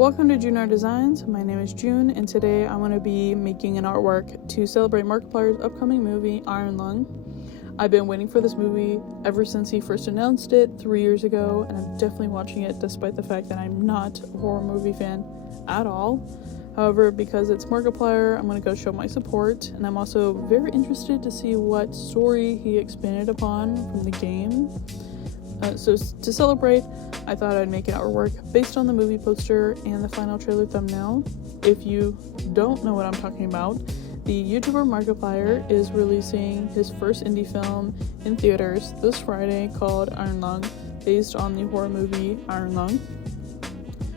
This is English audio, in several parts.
Welcome to June Art Designs. My name is June, and today I'm going to be making an artwork to celebrate Markipiler's upcoming movie, Iron Lung. I've been waiting for this movie ever since he first announced it 3 years ago, and I'm definitely watching it despite the fact that I'm not a horror movie fan at all. However, because it's Markiplier, I'm going to go show my support, and I'm also very interested to see what story he expanded upon from the game. So to celebrate, I thought I'd make an artwork based on the movie poster and the final trailer thumbnail. If you don't know what I'm talking about, the YouTuber Markiplier is releasing his first indie film in theaters this Friday called Iron Lung, based on the horror movie Iron Lung.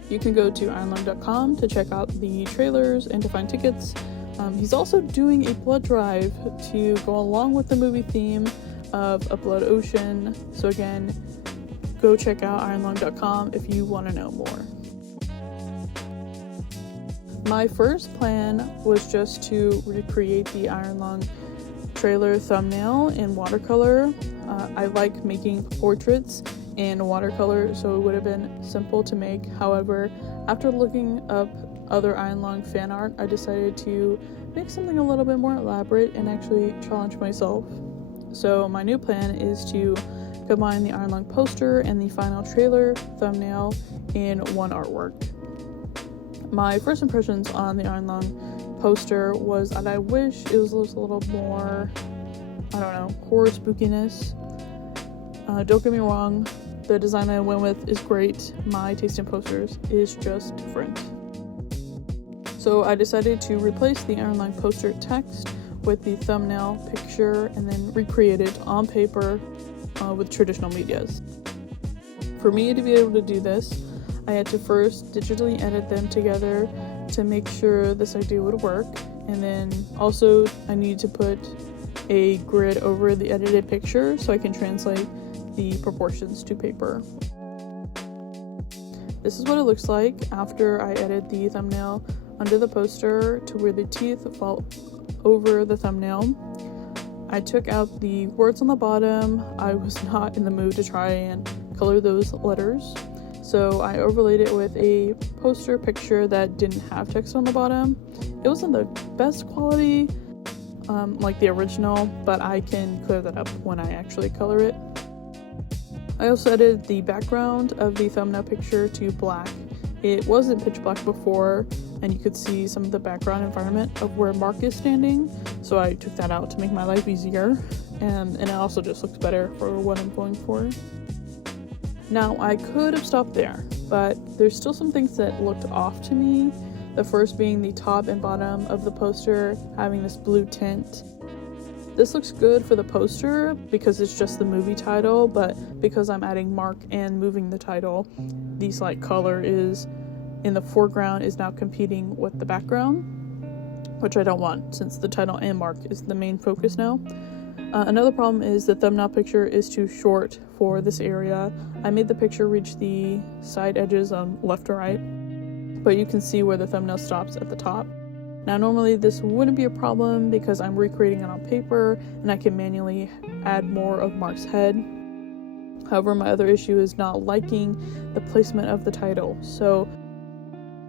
You can go to ironlung.com to check out the trailers and to find tickets. He's also doing a blood drive to go along with the movie theme of a blood ocean. So again, go check out ironlung.com if you want to know more. My first plan was just to recreate the Iron Lung trailer thumbnail in watercolor. I like making portraits in watercolor, so it would have been simple to make. However, after looking up other Iron Lung fan art, I decided to make something a little bit more elaborate and actually challenge myself. So my new plan is to combine the Iron Lung poster and the final trailer thumbnail in one artwork. My first impressions on the Iron Lung poster was that I wish it was a little more, horror spookiness. Don't get me wrong, the design I went with is great. My taste in posters is just different. So I decided to replace the Iron Lung poster text with the thumbnail picture and then recreate it on paper with traditional medias. For me to be able to do this, I had to first digitally edit them together to make sure this idea would work, and then also I need to put a grid over the edited picture so I can translate the proportions to paper. This is what it looks like after I edit the thumbnail under the poster to where the teeth fall over the thumbnail. I took out the words on the bottom. I was not in the mood to try and color those letters, so I overlaid it with a poster picture that didn't have text on the bottom. It wasn't the best quality like the original, but I can clear that up when I actually color it. I also edited the background of the thumbnail picture to black. It wasn't pitch black before, and you could see some of the background environment of where Mark is standing, so I took that out to make my life easier, and it also just looks better for what I'm going for. Now, I could have stopped there, but there's still some things that looked off to me. The first being the top and bottom of the poster having this blue tint. This looks good for the poster because it's just the movie title, but because I'm adding Mark and moving the title, the slight color is in the foreground is now competing with the background, which I don't want since the title and Mark is the main focus now. Another problem is the thumbnail picture is too short for this area. I made the picture reach the side edges on left or right, but you can see where the thumbnail stops at the top. Now, normally this wouldn't be a problem because I'm recreating it on paper and I can manually add more of Mark's head. However, my other issue is not liking the placement of the title. So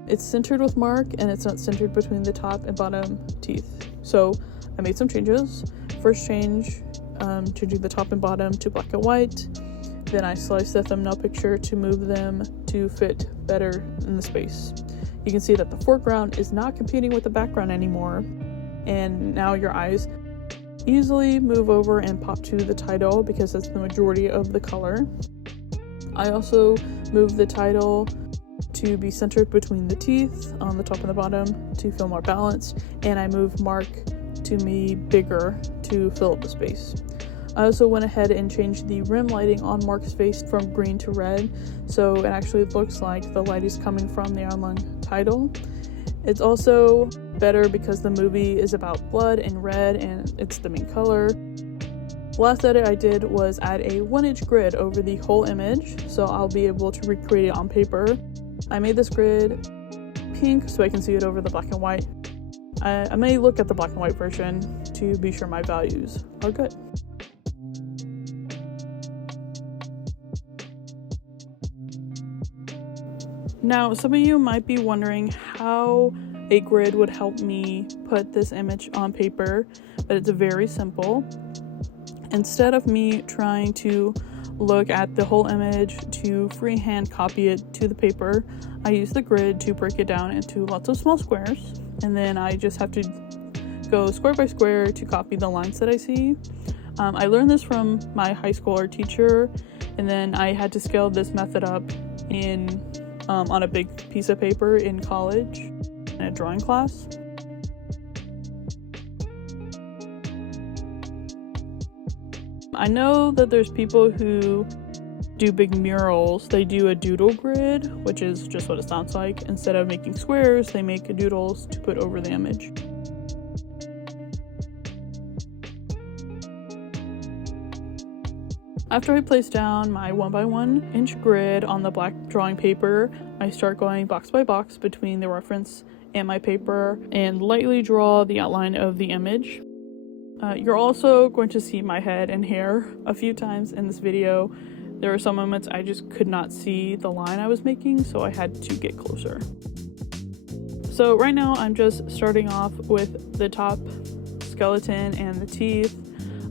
it's centered with Mark and it's not centered between the top and bottom teeth. So I made some changes. First change, changing the top and bottom to black and white. Then I sliced the thumbnail picture to move them to fit better in the space. You can see that the foreground is not competing with the background anymore, and now your eyes easily move over and pop to the title because that's the majority of the color. I also moved the title to be centered between the teeth on the top and the bottom to feel more balanced, and I moved Mark to be bigger to fill up the space. I also went ahead and changed the rim lighting on Mark's face from green to red, so it actually looks like the light is coming from the Iron Lung title. It's also better because the movie is about blood and red and it's the main color. The last edit I did was add a 1-inch grid over the whole image, so I'll be able to recreate it on paper. I made this grid pink so I can see it over the black and white. I may look at the black and white version to be sure my values are good. Now, some of you might be wondering how a grid would help me put this image on paper, but it's very simple. Instead of me trying to look at the whole image to freehand copy it to the paper, I use the grid to break it down into lots of small squares, and then I just have to go square by square to copy the lines that I see. I learned this from my high school art teacher, and then I had to scale this method up on a big piece of paper in college in a drawing class. I know that there's people who do big murals. They do a doodle grid, which is just what it sounds like. Instead of making squares, they make doodles to put over the image. After I place down my 1x1 inch grid on the black drawing paper, I start going box by box between the reference and my paper and lightly draw the outline of the image. You're also going to see my head and hair a few times in this video. There are some moments I just could not see the line I was making, so I had to get closer. So right now I'm just starting off with the top skeleton and the teeth.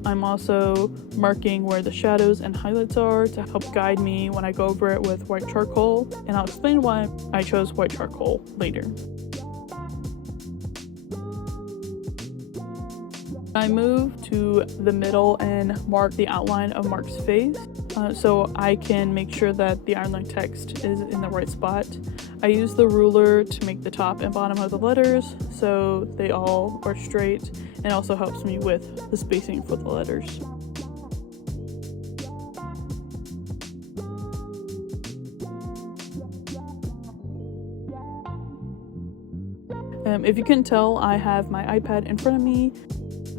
I'm also marking where the shadows and highlights are to help guide me when I go over it with white charcoal, and I'll explain why I chose white charcoal later. I move to the middle and mark the outline of Mark's face so I can make sure that the underlined text is in the right spot. I use the ruler to make the top and bottom of the letters so they all are straight, and also helps me with the spacing for the letters. If you can tell, I have my iPad in front of me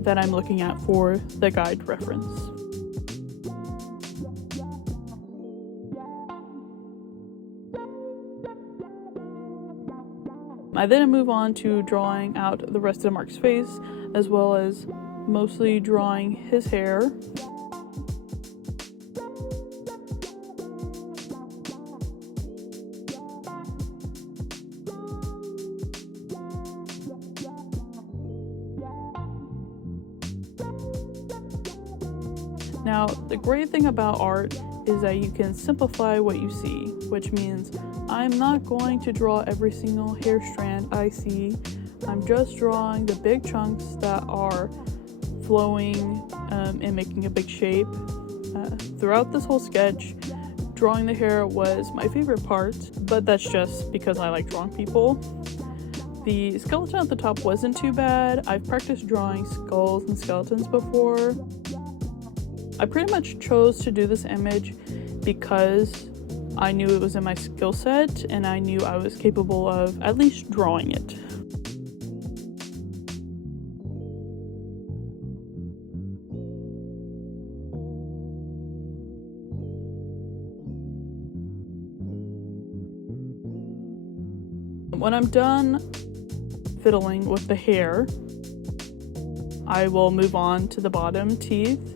that I'm looking at for the guide reference. I then move on to drawing out the rest of Mark's face, as well as mostly drawing his hair. Now, the great thing about art is that you can simplify what you see, which means I'm not going to draw every single hair strand I see. I'm just drawing the big chunks that are flowing and making a big shape. Throughout this whole sketch, drawing the hair was my favorite part, but that's just because I like drawing people. The skeleton at the top wasn't too bad. I've practiced drawing skulls and skeletons before. I pretty much chose to do this image because I knew it was in my skill set and I knew I was capable of at least drawing it. When I'm done fiddling with the hair, I will move on to the bottom teeth,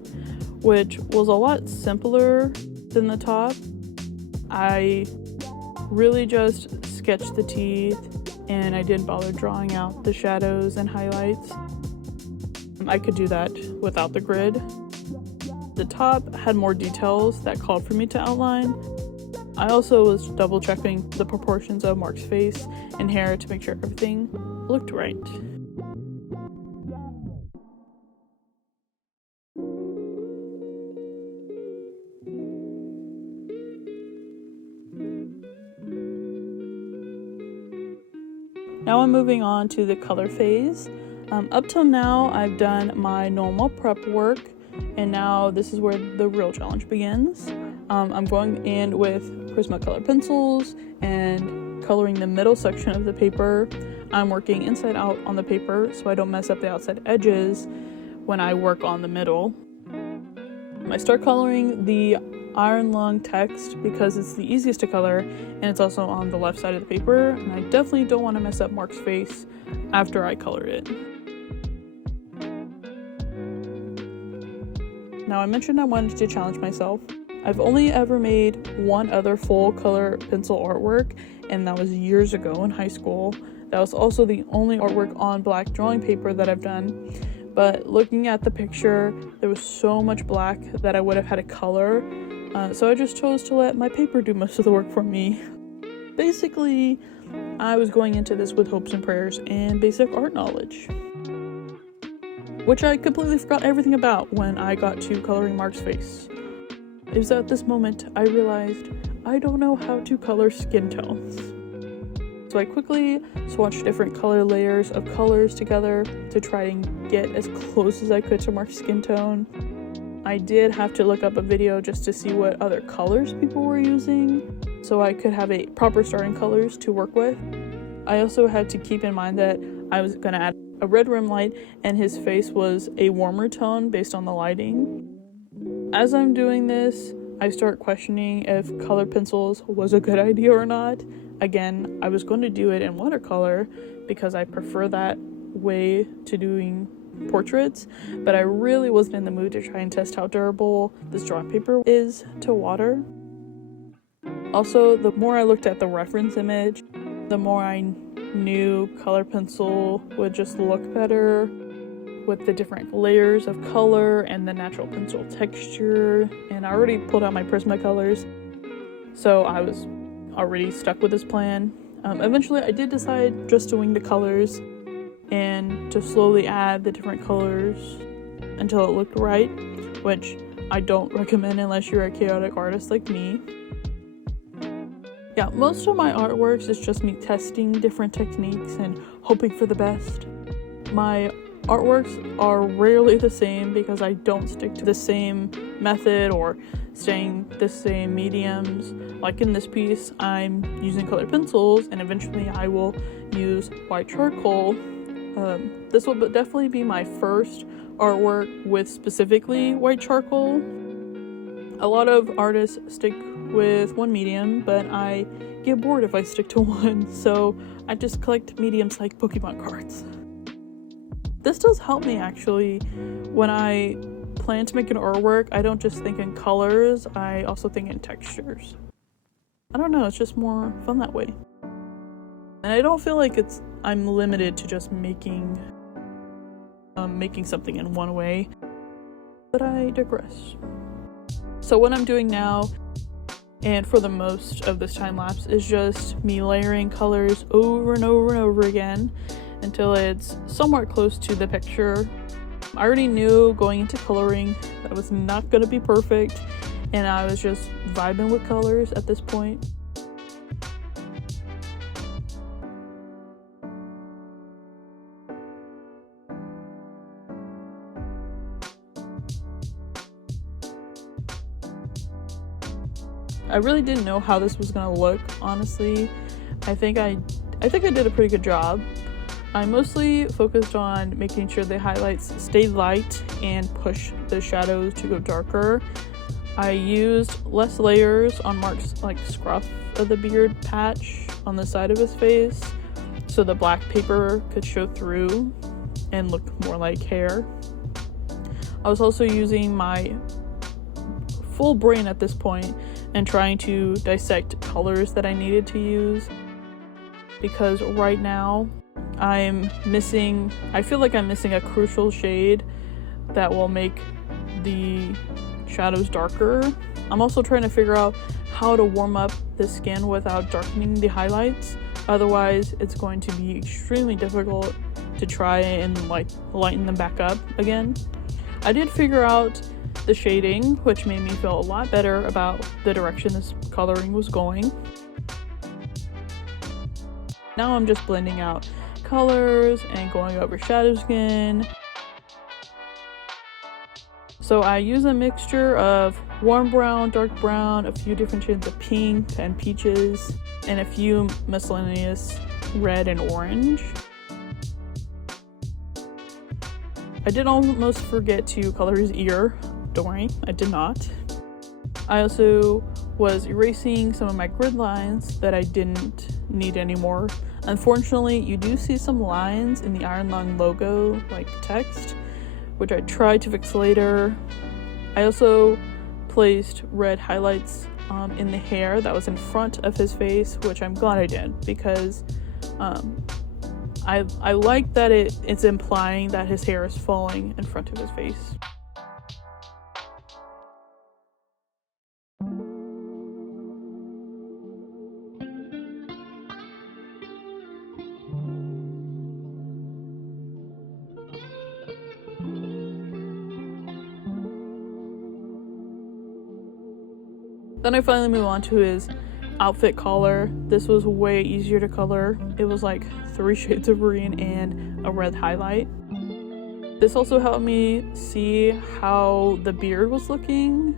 which was a lot simpler than the top. I really just sketched the teeth and I didn't bother drawing out the shadows and highlights. I could do that without the grid. The top had more details that called for me to outline. I also was double checking the proportions of Mark's face and hair to make sure everything looked right. Now I'm moving on to the color phase. Up till now, I've done my normal prep work, and now this is where the real challenge begins. I'm going in with Prisma color pencils and coloring the middle section of the paper. I'm working inside out on the paper so I don't mess up the outside edges when I work on the middle. I start coloring the iron lung text because it's the easiest to color and it's also on the left side of the paper, and I definitely don't want to mess up Mark's face after I color it. Now, I mentioned I wanted to challenge myself. I've only ever made one other full color pencil artwork, and that was years ago in high school. That was also the only artwork on black drawing paper that I've done. But looking at the picture, there was so much black that I would have had to color. So I just chose to let my paper do most of the work for me. Basically, I was going into this with hopes and prayers and basic art knowledge, which I completely forgot everything about when I got to coloring Mark's face. It was at this moment I realized I don't know how to color skin tones. So I quickly swatched different color layers of colors together to try and get as close as I could to Mark's skin tone. I did have to look up a video just to see what other colors people were using, so I could have a proper starting colors to work with. I also had to keep in mind that I was going to add a red rim light, and his face was a warmer tone based on the lighting. As I'm doing this, I start questioning if color pencils was a good idea or not. Again, I was going to do it in watercolor because I prefer that way to doing portraits, but I really wasn't in the mood to try and test how durable this drawing paper is to water. Also, the more I looked at the reference image, the more I knew color pencil would just look better with the different layers of color and the natural pencil texture. And I already pulled out my Prisma colors, so I was already stuck with this plan. Eventually I did decide just to wing the colors and to slowly add the different colors until it looked right, which I don't recommend unless you're a chaotic artist like me. Yeah, most of my artworks is just me testing different techniques and hoping for the best. My artworks are rarely the same because I don't stick to the same method or staying the same mediums. Like in this piece, I'm using colored pencils, and eventually I will use white charcoal. This will definitely be my first artwork with specifically white charcoal. A lot of artists stick with one medium, but I get bored if I stick to one, so I just collect mediums like Pokemon cards. This does help me actually. When I plan to make an artwork, I don't just think in colors, I also think in textures. I don't know, it's just more fun that way. And I don't feel like I'm limited to just making something in one way, but I digress. So what I'm doing now, and for the most of this time lapse, is just me layering colors over and over and over again until it's somewhat close to the picture. I already knew going into coloring that it was not going to be perfect, and I was just vibing with colors at this point. I really didn't know how this was gonna look, honestly. I think I did a pretty good job. I mostly focused on making sure the highlights stayed light and push the shadows to go darker. I used less layers on Mark's scruff of the beard patch on the side of his face, so the black paper could show through and look more like hair. I was also using my full brain at this point and trying to dissect colors that I needed to use, because right now I feel like I'm missing a crucial shade that will make the shadows darker. I'm also trying to figure out how to warm up the skin without darkening the highlights, otherwise it's going to be extremely difficult to try and lighten them back up again. I did figure out the shading, which made me feel a lot better about the direction this coloring was going. Now I'm just blending out colors and going over shadows again. So I use a mixture of warm brown, dark brown, a few different shades of pink and peaches, and a few miscellaneous red and orange. I did almost forget to color his ear. Don't worry, I did not. I also was erasing some of my grid lines that I didn't need anymore. Unfortunately, you do see some lines in the Iron Lung logo, text, which I tried to fix later. I also placed red highlights in the hair that was in front of his face, which I'm glad I did, because I like that it's implying that his hair is falling in front of his face. Then I finally move on to his outfit color. This was way easier to color. It was like 3 shades of green and a red highlight. This also helped me see how the beard was looking.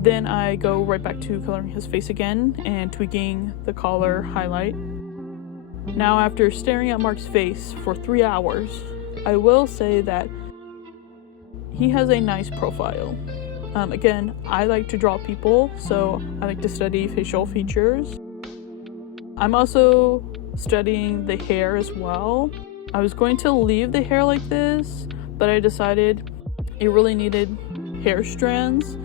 Then I go right back to coloring his face again and tweaking the collar highlight. Now, after staring at Mark's face for 3 hours, I will say that he has a nice profile. Again, I like to draw people, so I like to study facial features. I'm also studying the hair as well. I was going to leave the hair like this, but I decided it really needed hair strands.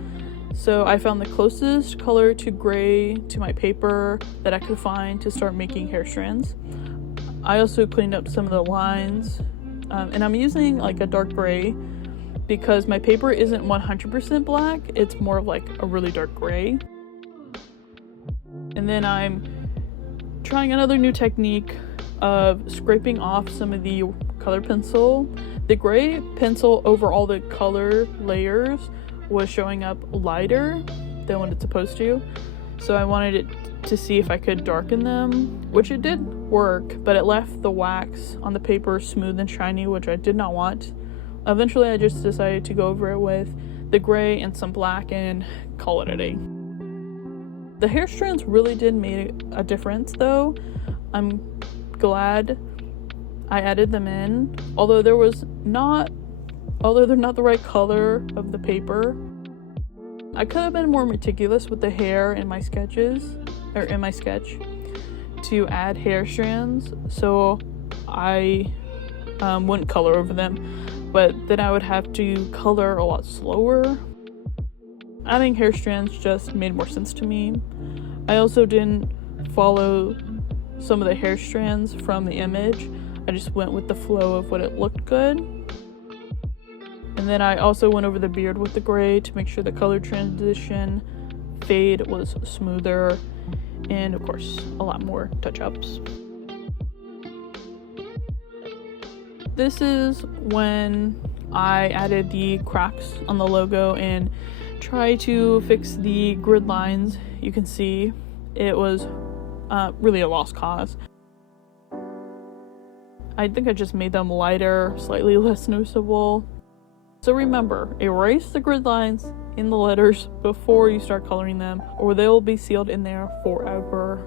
So I found the closest color to gray to my paper that I could find to start making hair strands. I also cleaned up some of the lines, and I'm using like a dark gray because my paper isn't 100% black, it's more of like a really dark gray. And then I'm trying another new technique of scraping off some of the color pencil. The gray pencil over all the color layers was showing up lighter than what it's supposed to, so I wanted it to see if I could darken them, which it did work, but it left the wax on the paper smooth and shiny, which I did not want. Eventually I just decided to go over it with the gray and some black and call it a day. The hair strands really did make a difference though. I'm glad I added them in, although they're not the right color of the paper. I could have been more meticulous with the hair in my sketches, or in my sketch, to add hair strands so I wouldn't color over them, but then I would have to color a lot slower. Adding hair strands just made more sense to me. I also didn't follow some of the hair strands from the image. I just went with the flow of what it looked good. And then I also went over the beard with the gray to make sure the color transition fade was smoother, and of course a lot more touch-ups. This is when I added the cracks on the logo and tried to fix the grid lines. You can see it was really a lost cause. I think I just made them lighter, slightly less noticeable. So remember, erase the grid lines in the letters before you start coloring them, or they will be sealed in there forever.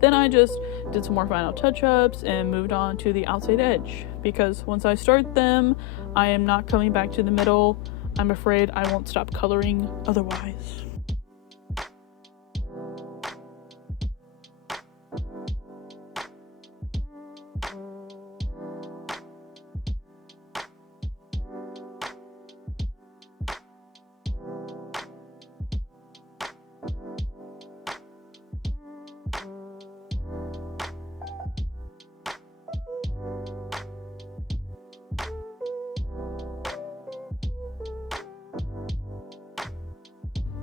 Then I just did some more final touch-ups and moved on to the outside edge, because once I start them, I am not coming back to the middle. I'm afraid I won't stop coloring otherwise.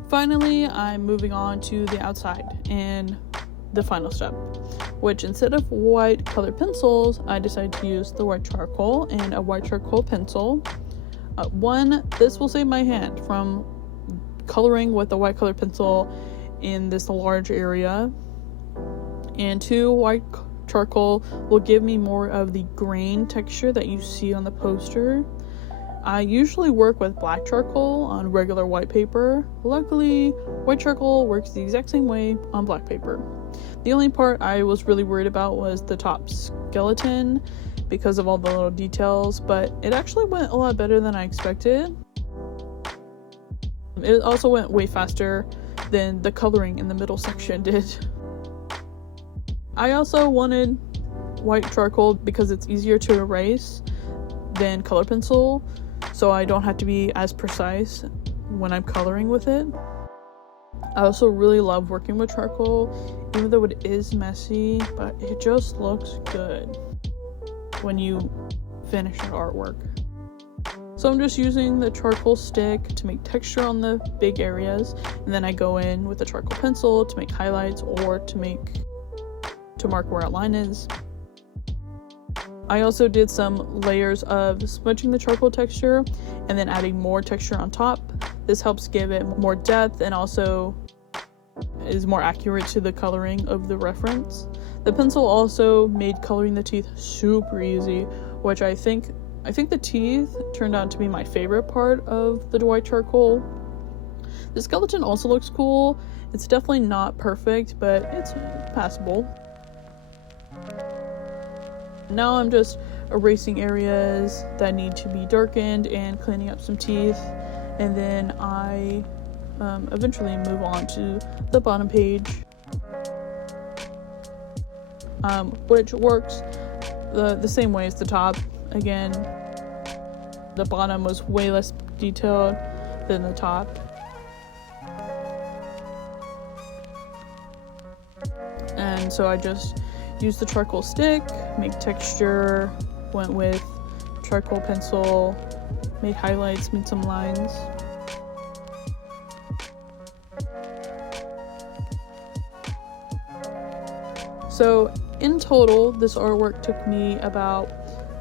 Finally, I'm moving on to the outside and the final step, which instead of white colored pencils, I decided to use the white charcoal and a white charcoal pencil. This will save my hand from coloring with a white colored pencil in this large area, and 2, white charcoal will give me more of the grain texture that you see on the poster. I usually work with black charcoal on regular white paper. Luckily, white charcoal works the exact same way on black paper. The only part I was really worried about was the top skeleton because of all the little details, but it actually went a lot better than I expected. It also went way faster than the coloring in the middle section did. I also wanted white charcoal because it's easier to erase than color pencil, so I don't have to be as precise when I'm coloring with it. I also really love working with charcoal, even though it is messy, but it just looks good when you finish your artwork. So I'm just using the charcoal stick to make texture on the big areas, and then I go in with the charcoal pencil to make highlights or to mark where a line is. I also did some layers of smudging the charcoal texture and then adding more texture on top. This helps give it more depth and also is more accurate to the coloring of the reference. The pencil also made coloring the teeth super easy, which I think the teeth turned out to be my favorite part of the white charcoal. The skeleton also looks cool. It's definitely not perfect, but it's passable. Now I'm just erasing areas that need to be darkened and cleaning up some teeth, and then I eventually move on to the bottom page, which works the same way as the top. Again, the bottom was way less detailed than the top. And so I just used the charcoal stick, made texture, went with charcoal pencil, made highlights, made some lines. So in total, this artwork took me about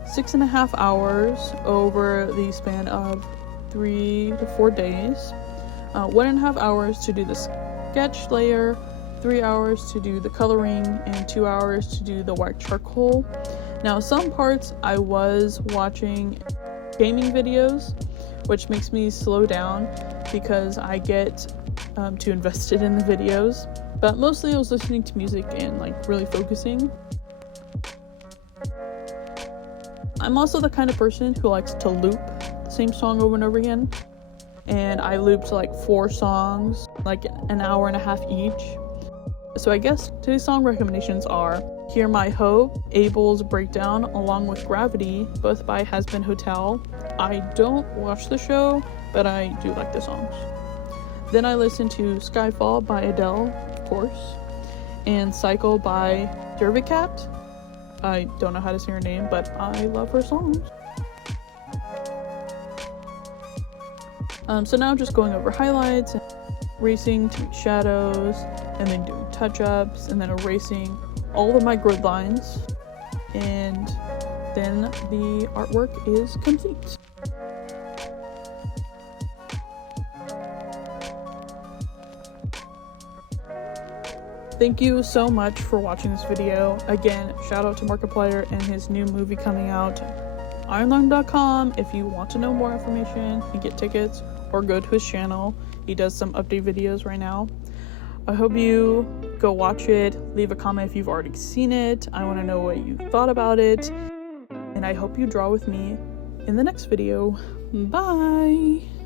6.5 hours over the span of 3 to 4 days. 1.5 hours to do the sketch layer, 3 hours to do the coloring, and 2 hours to do the white charcoal. Now, some parts I was watching gaming videos, which makes me slow down because I get too invested in the videos. But mostly I was listening to music and like really focusing. I'm also the kind of person who likes to loop the same song over and over again. And I looped like 4 songs, like an hour and a half each. So I guess today's song recommendations are Hear My Hope, Abel's Breakdown, along with Gravity, both by Has Been Hotel. I don't watch the show, but I do like the songs. Then I listened to Skyfall by Adele, of course, and Cycle by Dervicat. I don't know how to say her name, but I love her songs. So now I'm just going over highlights, and erasing to make shadows, and then doing touch-ups, and then erasing all of my grid lines, and then the artwork is complete. Thank you so much for watching this video. Again, shout out to Markipiler and his new movie coming out. Ironlung.com if you want to know more information and get tickets, or go to his channel. He does some update videos right now. I hope you go watch it. Leave a comment if you've already seen it. I want to know what you thought about it. And I hope you draw with me in the next video. Bye!